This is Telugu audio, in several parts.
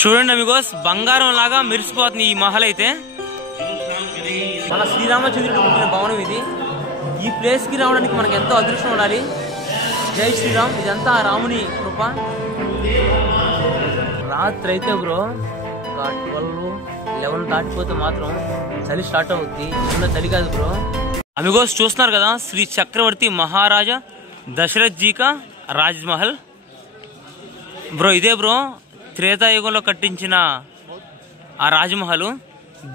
చూడండి అమిగోస్, బంగారం లాగా మెరిసిపోతుంది ఈ మహల్ అయితే. మన శ్రీరామచంద్రుడు పుట్టిన భవనం ఇది. ఈ ప్లేస్ కి రావడానికి మనకు ఎంతో అదృష్టం ఉండాలి. జై శ్రీరామ్. ఇదంతా రాముని కృప. రాత్రి అయితే బ్రో 12-11 దాటిపోతే మాత్రం చలి స్టార్ట్ అవుద్ది. ఉన్న చలి కాదు బ్రో. అమిగోస్ చూస్తున్నారు కదా, శ్రీ చక్రవర్తి మహారాజా దశరథ్ జీకా రాజ్మహల్ బ్రో. ఇదే బ్రో త్రేతాయుగంలో కట్టించిన ఆ రాజ్మహల్.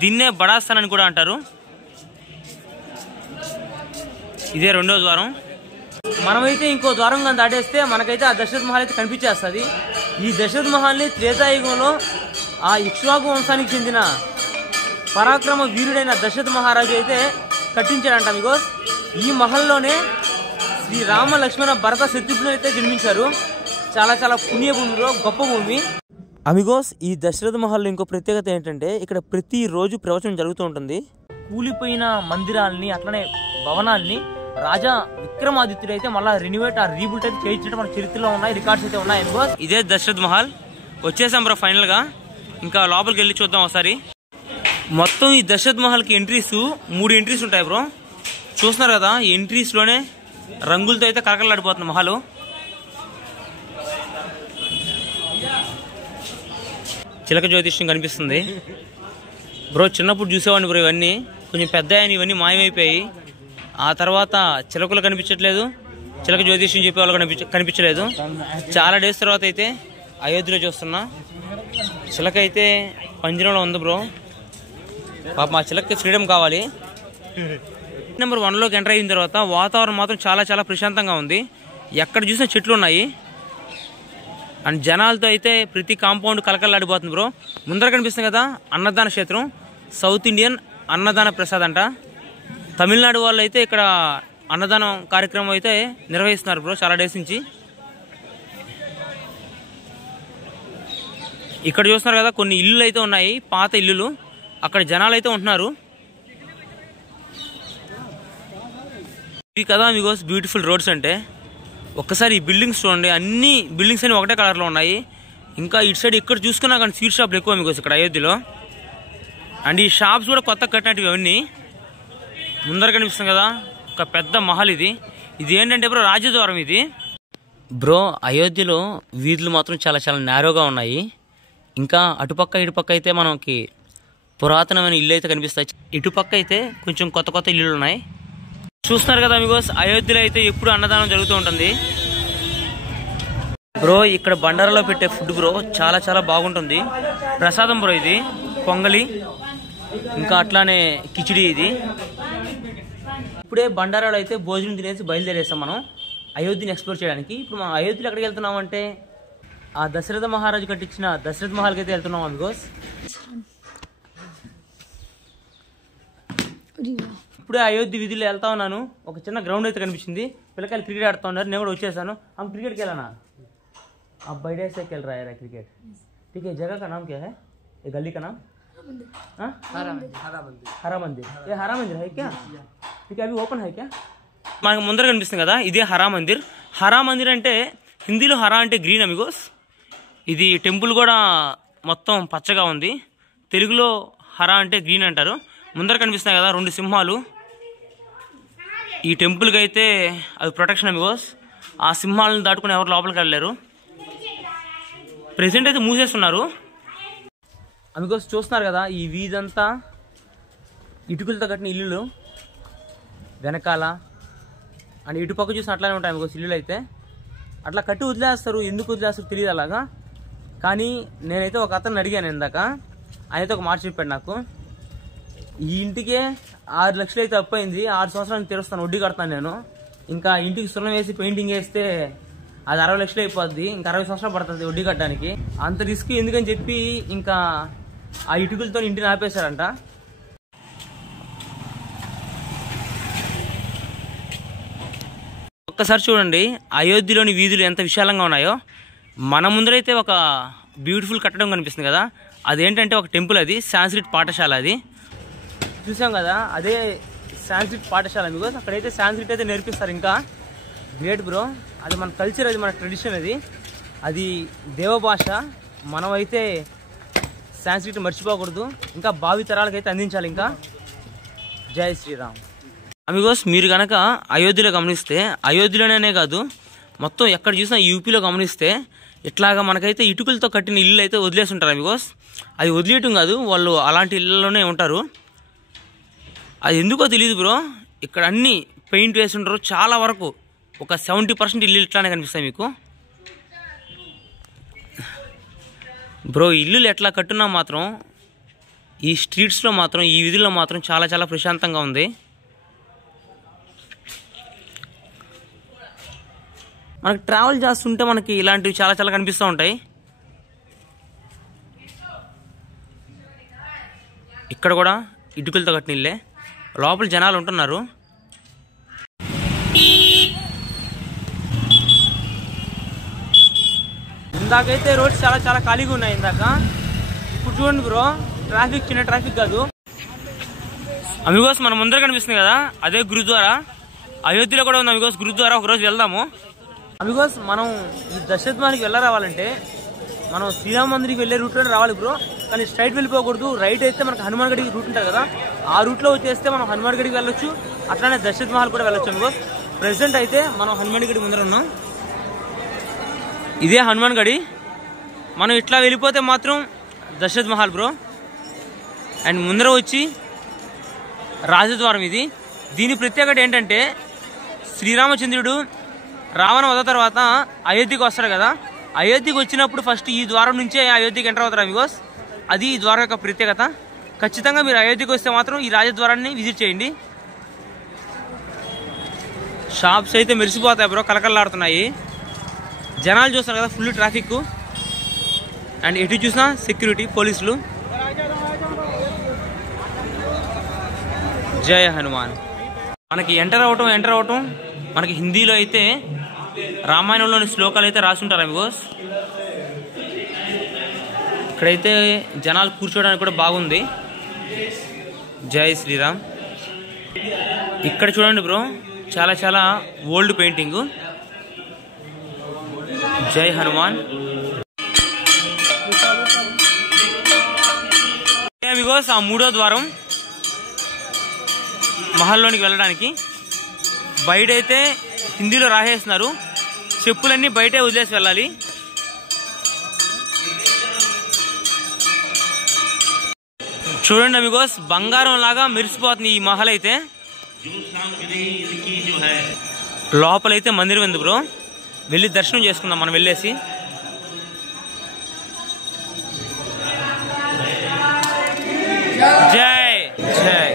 దీన్నే బడాస్థాన్ అని కూడా అంటారు. ఇదే రెండో ద్వారం. మనమైతే ఇంకో ద్వారంగా దాటేస్తే మనకైతే ఆ దశరథ్ మహల్ అయితే కనిపించేస్తుంది. ఈ దశరథ్ మహల్ని త్రేతాయుగంలో ఆ ఇక్ష్వాకు వంశానికి చెందిన పరాక్రమ వీరుడైన దశరథ్ మహారాజు అయితే కట్టించాడంట అమిగోస్. ఈ మహల్లోనే శ్రీ రామ లక్ష్మణ భరత శత్రుఘ్నులు అయితే జన్మించారు. చాలా చాలా పుణ్యభూమిలో గొప్ప భూమి అమిగోస్. ఈ దశరథ మహల్లో ఇంకో ప్రత్యేకత ఏంటంటే ఇక్కడ ప్రతిరోజు ప్రవచనం జరుగుతూ ఉంటుంది. కూలిపోయిన మందిరాలని అట్లనే భవనాల్ని రాజా విక్రమాదిత్యుడు అయితే మళ్ళీ రీబిల్ట్ అయితే చేయించడం మన చరిత్రలో ఉన్నాయి, రికార్డ్స్ అయితే ఉన్నాయి అమిగోస్. ఇదే దశరథ్ మహల్. వచ్చేసాం బ్రో ఫైనల్ గా. ఇంకా లోపలికి వెళ్ళి చూద్దాం ఒకసారి. మొత్తం ఈ దశరథ్ మహల్ కి ఎంట్రీస్ 3 ఎంట్రీస్ ఉంటాయి బ్రో. చూస్తున్నారు కదా, ఈ ఎంట్రీస్ లోనే రంగులతో అయితే కరకలాడిపోతుంది మహల్. చిలక జ్యోతిష్యం కనిపిస్తుంది బ్రో. చిన్నప్పుడు చూసేవాడిని బ్రో ఇవన్నీ. కొంచెం పెద్ద ఇవన్నీ మాయమైపోయాయి. ఆ తర్వాత చిలకలు కనిపించట్లేదు, చిలక జ్యోతిష్యం చెప్పేవాళ్ళు కనిపించలేదు. చాలా డేస్ తర్వాత అయితే అయోధ్యలో చూస్తున్నా. చిలక అయితే పంజరంలో ఉంది బ్రో. పాప మా చిలకకి ఫ్రీడమ్ కావాలి. నెంబర్ 1లోకి ఎంటర్ అయిన తర్వాత వాతావరణం మాత్రం చాలా చాలా ప్రశాంతంగా ఉంది. ఎక్కడ చూసినా చెట్లు ఉన్నాయి. అండ్ జనాలతో అయితే ప్రతి కాంపౌండ్ కలకలాడిపోతుంది బ్రో. ముందర కనిపిస్తుంది కదా అన్నదాన క్షేత్రం. సౌత్ ఇండియన్ అన్నదాన ప్రసాద్ అంట. తమిళనాడు వాళ్ళు అయితే ఇక్కడ అన్నదానం కార్యక్రమం అయితే నిర్వహిస్తున్నారు బ్రో చాలా డేస్ నుంచి. ఇక్కడ చూస్తున్నారు కదా, కొన్ని ఇల్లులు అయితే ఉన్నాయి, పాత ఇల్లులు. అక్కడ జనాలు అయితే ఉంటున్నారు. ఇది కదా మీకు బ్యూటిఫుల్ రోడ్స్ అంటే. ఒక్కసారి ఈ బిల్డింగ్స్ చూడండి, అన్ని బిల్డింగ్స్ అన్ని ఒకటే కలర్లో ఉన్నాయి. ఇంకా ఇటు సైడ్ ఇక్కడ చూసుకున్నా కానీ స్వీట్ షాప్లు ఎక్కువ మీకు ఇక్కడ అయోధ్యలో. అండ్ ఈ షాప్స్ కూడా కొత్త కట్టినట్టు అవన్నీ. ముందర కనిపిస్తుంది కదా ఒక పెద్ద మహల్ ఇది. ఇది ఏంటంటే బ్రో రాజద్వారం ఇది బ్రో. అయోధ్యలో వీధులు మాత్రం చాలా చాలా నేరోగా ఉన్నాయి. ఇంకా అటుపక్క ఇటుపక్క అయితే మనకి పురాతనమైన ఇల్లు అయితే కనిపిస్తాయి. ఇటుపక్క అయితే కొంచెం కొత్త కొత్త ఇల్లులు ఉన్నాయి. చూస్తున్నారు కదా మీకు అయోధ్యలో అయితే ఎప్పుడు అన్నదానం జరుగుతూ ఉంటుంది బ్రో. ఇక్కడ బండారాలో పెట్టే ఫుడ్ బ్రో చాలా చాలా బాగుంటుంది. ప్రసాదం బ్రో ఇది, పొంగలి, ఇంకా అట్లానే కిచిడి. ఇది ఇప్పుడే బండారాలో అయితే భోజనం తినేసి బయలుదేరేస్తాం మనం అయోధ్యని ఎక్స్ప్లోర్ చేయడానికి. ఇప్పుడు మనం అయోధ్యలో ఎక్కడికి వెళ్తున్నామంటే ఆ దశరథ మహారాజు కట్టించిన దశరథ్ మహల్కి అయితే వెళ్తున్నాం అమిగోస్. ఇప్పుడే అయోధ్య వీధిలో వెళ్తా ఉన్నాను. ఒక చిన్న గ్రౌండ్ అయితే కనిపించింది. పిల్లకాయలు క్రికెట్ ఆడుతూ ఉన్నారు. నేను కూడా వచ్చేసాను. हम क्रिकेट खेलना अब बड़े से खेल रहा है क्रिकेट. ठीक है. जगह का नाम क्या है? ये गली का नाम हरा मंदिर. ये हरा मंदिर है क्या? ठीक है. अभी ओपन है क्या? మనకు ముందర కనిపిస్తుంది కదా, ఇదే హరా మందిర్. హరా మందిర్ అంటే హిందీలో హరా అంటే గ్రీన్ అమిగోస్. ఇది టెంపుల్ కూడా మొత్తం పచ్చగా ఉంది. తెలుగులో హరా అంటే గ్రీన్ అంటారు. ముందర కనిపిస్తున్నాయి కదా 2 సింహాలు. ఈ టెంపుల్కి అయితే అది ప్రొటెక్షన్ అమిగోస్. ఆ సింహాలను దాటుకుని ఎవరు లోపలికి వెళ్ళలేరు. ప్రెసెంట్ అయితే మూసేస్తున్నారు అమిగోస్. చూస్తున్నారు కదా ఈ వీధంతా ఇటుకలతో కట్టిన ఇల్లులు వెనకాల. అండ్ ఇటు పక్క చూసిన అట్లానే ఉంటాయి అమిగోస్ ఇల్లులు అయితే. అట్లా కట్టి వదిలేస్తారు, ఎందుకు వదిలేస్తారు తెలియదు అలాగా. కానీ నేనైతే ఒక అతను అడిగాను ఇందాక. ఆయన అయితే ఒక మాట చెప్పాడు నాకు. ఈ ఇంటికే 6 లక్షలు అయితే అప్పు అయింది. 6 సంవత్సరాలు తీరుస్తాను, వడ్డీ కడతాను నేను. ఇంకా ఇంటికి సున్నం వేసి పెయింటింగ్ వేస్తే అది 60 లక్షలు అయిపోద్ది. ఇంకా 60 సంవత్సరాలు పడుతుంది వడ్డీ కట్టడానికి. అంత రిస్క్ ఎందుకని చెప్పి ఇంకా ఆ ఇటుకలతో ఇంటిని ఆపేశారంట. ఒక్కసారి చూడండి అయోధ్యలోని వీధులు ఎంత విశాలంగా ఉన్నాయో. మన ముందరైతే ఒక బ్యూటిఫుల్ కట్టడం కనిపిస్తుంది కదా, అదేంటంటే ఒక టెంపుల్. అది సాంస్క్రిట్ పాఠశాల. అది చూసాం కదా, అదే సాంస్క్రిట్ పాఠశాల మీకు. అక్కడైతే సాంస్క్రిట్ అయితే నేర్పిస్తారు. ఇంకా గ్రేట్ బ్రో. అది మన కల్చర్, అది మన ట్రెడిషన్. అది దేవభాష. మనమైతే సాంస్క్రిట్ మర్చిపోకూడదు, ఇంకా భావి తరాలకైతే అందించాలి. ఇంకా జై శ్రీరామ్. అమిగోస్, మీరు కనుక అయోధ్యలో గమనిస్తే, అయోధ్యలోనే కాదు మొత్తం ఎక్కడ చూసినా యూపీలో గమనిస్తే ఇట్లాగా మనకైతే ఇటుకలతో కట్టిన ఇల్లు అయితే వదిలేసి ఉంటారు అమిగోస్. అది వదిలేయటం కాదు, వాళ్ళు అలాంటి ఇళ్ళలోనే ఉంటారు. అది ఎందుకో తెలియదు బ్రో. ఇక్కడ అన్ని పెయింట్ వేసి ఉంటారు. చాలా వరకు ఒక 70% ఇల్లు ఇట్లానే కనిపిస్తాయి మీకు బ్రో. ఇల్లులు ఎట్లా కట్టున్నా మాత్రం ఈ స్ట్రీట్స్లో మాత్రం, ఈ వీధుల్లో మాత్రం చాలా చాలా ప్రశాంతంగా ఉంది. మనకి ట్రావెల్ చేస్తుంటే మనకి ఇలాంటివి చాలా చాలా కనిపిస్తూ ఉంటాయి. ఇక్కడ కూడా ఇటుకలతో కట్టిన ఇల్లే, లోపల జనాలు ఉంటున్నారు. ఇందాకైతే రోడ్స్ చాలా చాలా ఖాళీగా ఉన్నాయి ఇందాక. ఇప్పుడు చూడండి బ్రో, ట్రాఫిక్ చిన్న ట్రాఫిక్ కాదు. అమిగోస్ మన ముందర కనిపిస్తుంది కదా, అదే గురుద్వారా. అయోధ్యలో కూడా ఉంది అమిగోస్ గురుద్వారా. ఒకరోజు వెళ్దాము అమిగోస్. మనం ఈ దశరథ్మానికి రావాలంటే మనం శ్రీరామ మందిరికి వెళ్ళే రూట్లోనే రావాలి బ్రో. కానీ స్ట్రైట్ వెళ్ళిపోకూడదు. రైట్ అయితే మనకు హనుమాన్ గడికి రూట్ ఉంటుంది కదా, ఆ రూట్లో వచ్చేస్తే మనం హనుమాన్ గడికి వెళ్ళొచ్చు. అట్లానే దశరథ్ మహల్ కూడా వెళ్ళొచ్చు అమిగోస్. ప్రెసెంట్ అయితే మనం హనుమాన్ గడి ముందర ఉన్నాం. ఇదే హనుమాన్ గడి. మనం ఇట్లా వెళ్ళిపోతే మాత్రం దశరథ్ మహల్ బ్రో. అండ్ ముందర వచ్చి రాజద్వారం ఇది. దీని ప్రత్యేకత ఏంటంటే, శ్రీరామచంద్రుడు రావణ వధ తర్వాత అయోధ్యకి వస్తాడు కదా, అయోధ్యకి వచ్చినప్పుడు ఫస్ట్ ఈ ద్వారం నుంచే అయోధ్యకి ఎంటర్ అవుతారు అమిగోస్. అది ఈ ద్వారం యొక్క ప్రత్యేకత. ఖచ్చితంగా మీరు అయోధ్యకి వస్తే మాత్రం ఈ రాజద్వారాన్ని విజిట్ చేయండి. షాప్స్ అయితే మెరిసిపోతాయి బ్రో, కలకల్లాడుతున్నాయి. జనాలు చూస్తారు కదా, ఫుల్ ట్రాఫిక్. అండ్ ఎటు చూసినా సెక్యూరిటీ, పోలీసులు. జయ హనుమాన్. మనకి ఎంటర్ అవటం మనకి హిందీలో అయితే రామాయణంలోని శ్లోకాలు అయితే రాసుంటారు అమిగోస్. ఇక్కడైతే జనాలు కూర్చోడానికి కూడా బాగుంది. జై శ్రీరామ్. ఇక్కడ చూడండి బ్రో, చాలా చాలా ఓల్డ్ పెయింటింగ్. జై హనుమాన్. అమిగోస్, ఆ 3వ ద్వారం మహల్లోనికి వెళ్ళడానికి. బయటైతే హిందీలో రాసేస్తున్నారు, చెప్పులన్నీ బయటే వదిలేసి వెళ్ళాలి. చూడండి అమిగోస్, బంగారం లాగా మెరిసిపోతుంది ఈ మహల్ అయితే. లోపలైతే మందిరం ఉంది బ్రో, వెళ్ళి దర్శనం చేసుకుందాం మనం వెళ్ళేసి. జై జై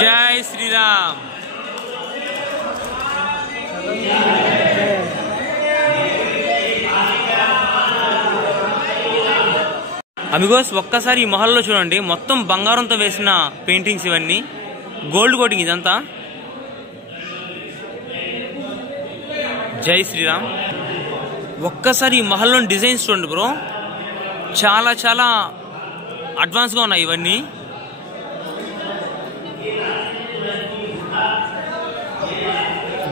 జై శ్రీరామ్. అమిగోస్, ఒక్కసారి ఈ మహల్లో చూడండి, మొత్తం బంగారంతో వేసిన పెయింటింగ్స్ ఇవన్నీ. గోల్డ్ కోటింగ్ ఇదంతా. జై శ్రీరామ్. ఒక్కసారి ఈ మహల్లోని డిజైన్స్ చూడండి బ్రో, చాలా చాలా అడ్వాన్స్గా ఉన్నాయి ఇవన్నీ.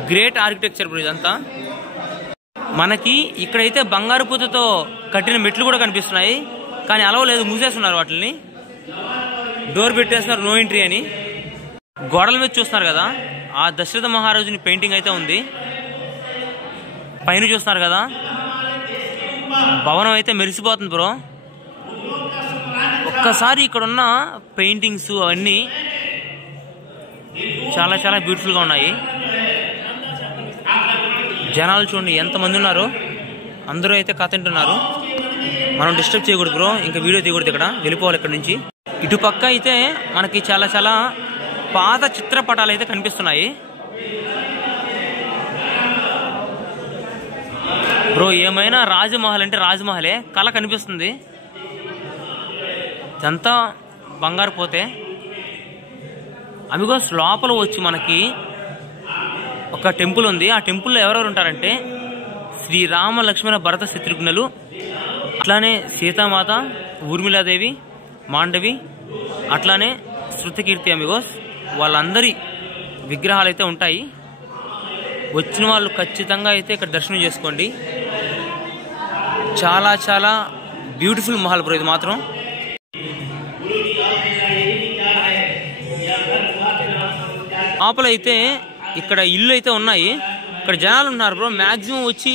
గ్రేట్ ఆర్కిటెక్చర్ బ్రో ఇదంతా. మనకి ఇక్కడైతే బంగారు పూతతో కట్టిన మెట్లు కూడా కనిపిస్తున్నాయి, కానీ అలవలేదు, మూసేస్తున్నారు వాటిని. డోర్ పెట్టేస్తున్నారు, నో ఎంట్రీ అని. గోడల మీద చూస్తున్నారు కదా, ఆ దశరథ మహారాజుని పెయింటింగ్ అయితే ఉంది. పైన చూస్తున్నారు కదా, భవనం అయితే మెరిసిపోతుంది బ్రో. ఒక్కసారి ఇక్కడున్న పెయింటింగ్స్ అవన్నీ చాలా చాలా బ్యూటిఫుల్గా ఉన్నాయి. జనాలు చూడండి ఎంతమంది ఉన్నారు, అందరూ అయితే కథ తింటున్నారు. మనం డిస్టర్బ్ చేయకూడదు బ్రో, ఇంకా వీడియో తీయకూడదు, ఇక్కడ వెళ్ళిపోవాలి ఇక్కడ నుంచి. ఇటు పక్క అయితే మనకి చాలా చాలా పాత చిత్రపటాలు అయితే కనిపిస్తున్నాయి బ్రో. ఏమైనా రాజమహల్ అంటే రాజమహలే, కళ కనిపిస్తుంది. ఇదంతా బంగారు పోతే. అమిగోస్, లోపల వచ్చి మనకి ఒక టెంపుల్ ఉంది. ఆ టెంపుల్లో ఎవరెవరు ఉంటారంటే శ్రీరామ లక్ష్మణ భరత శత్రుఘ్నులు, అట్లానే సీతామాత, ఊర్మిళాదేవి, మాండవి, అట్లానే శృతకీర్తి అమిగోస్. వాళ్ళందరి విగ్రహాలు అయితే ఉంటాయి. వచ్చిన వాళ్ళు ఖచ్చితంగా అయితే ఇక్కడ దర్శనం చేసుకోండి. చాలా చాలా బ్యూటిఫుల్ మహల్ బ్రో ఇది మాత్రం. లోపల అయితే ఇక్కడ ఇల్లు అయితే ఉన్నాయి, ఇక్కడ జనాలు ఉన్నారు బ్రో. మ్యాక్సిమం వచ్చి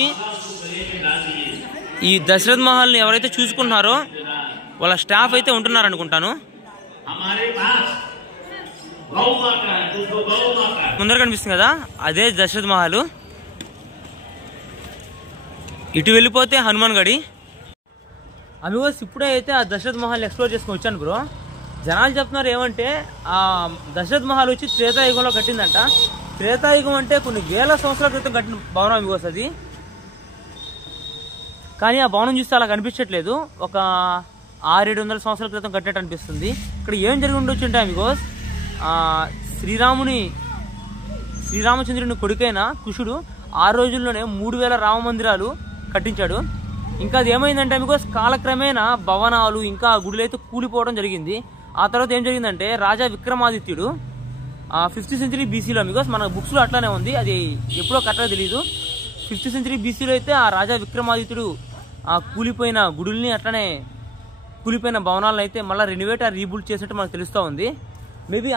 ఈ దశరథ్ మహల్ని ఎవరైతే చూసుకుంటున్నారో వాళ్ళ స్టాఫ్ అయితే ఉంటున్నారు అనుకుంటాను. ముందర కనిపిస్తుంది కదా అదే దశరథ్ మహల్. ఇటు వెళ్ళిపోతే హనుమాన్ గడి. అమిగోస్ ఇప్పుడే అయితే ఆ దశరథ్ మహల్ ఎక్స్ప్లోర్ చేసుకుని వచ్చాను బ్రో. జనాలు చెప్తున్నారు ఏమంటే ఆ దశరథ్ మహల్ వచ్చి త్రేతాయుగంలో కట్టిందంట. త్రేతాయుగం అంటే కొన్ని వేల సంవత్సరాల క్రితం కట్టిన భవనం అమిగోస్ అది. కానీ ఆ భవనం చూస్తే అలా కనిపించట్లేదు, ఒక 600-700 సంవత్సరాల క్రితం కట్టినట్టు అనిపిస్తుంది. ఇక్కడ ఏం జరిగి ఉండొచ్చు అంటే అమిగోస్ శ్రీరామచంద్రుని కొడుకైన కుషుడు ఆ రోజుల్లోనే 3000 రామ మందిరాలు కట్టించాడు. ఇంకా అది ఏమైందంటే అమిగోస్ కాలక్రమేణా భవనాలు ఇంకా గుడులు అయితే కూలిపోవడం జరిగింది. ఆ తర్వాత ఏం జరిగిందంటే రాజా విక్రమాదిత్యుడు 5th century BCలో అమిగోస్, మన బుక్స్లో అట్లానే ఉంది, అది ఎప్పుడో కట్టలో తెలియదు. 5th century BCలో అయితే ఆ రాజా విక్రమాదిత్యుడు ఆ కూలిపోయిన గుడుల్ని అట్లనే కూలిపోయిన భవనాలను అయితే మళ్ళీ రెనోవేట్ రీబిల్డ్ చేసినట్టు మనకు తెలుస్తూ ఉంది. మేబీ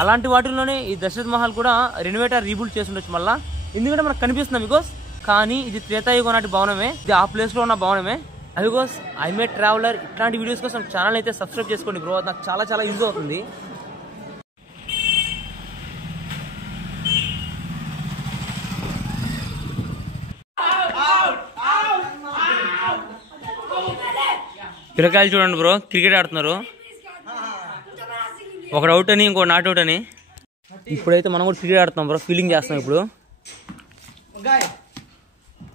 అలాంటి వాటిల్లోనే ఈ దశరథ్ మహల్ కూడా రెనోవేట్ రీబిల్డ్ చేసి ఉండొచ్చు మళ్ళీ, ఎందుకంటే మనకు కనిపిస్తుంది అమిగోస్. కానీ ఇది త్రేతాయుగం నాటి భవనమే, ఇది ఆ ప్లేస్లో ఉన్న భవనమే అమిగోస్. I'm a traveller. ఇట్లాంటి వీడియోస్ కోసం ఛానల్ అయితే సబ్స్క్రైబ్ చేసుకోండి బ్రో, నాకు చాలా చాలా యూజ్ అవుతుంది. పిల్లకాయలు చూడండి బ్రో, క్రికెట్ ఆడుతున్నారు. ఒకడు అవుట్ అని ఇంకో నాట్ అవుట్ అని. ఇప్పుడైతే మనం కూడా క్రికెట్ ఆడుతున్నాం బ్రో, ఫీలింగ్ చేస్తున్నాం ఇప్పుడు.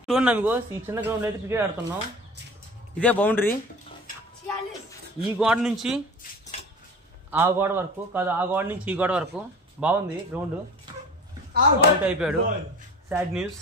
చూడండి అమిగోస్, ఈ చిన్న గ్రౌండ్ అయితే క్రికెట్ ఆడుతున్నాం. ఇదే బౌండరీ, ఈ గోడ నుంచి ఆ గోడ వరకు కాదు, ఆ గోడ నుంచి ఈ గోడ వరకు. బాగుంది గ్రౌండ్. అవుట్ అయిపోయాడు, సాడ్ న్యూస్.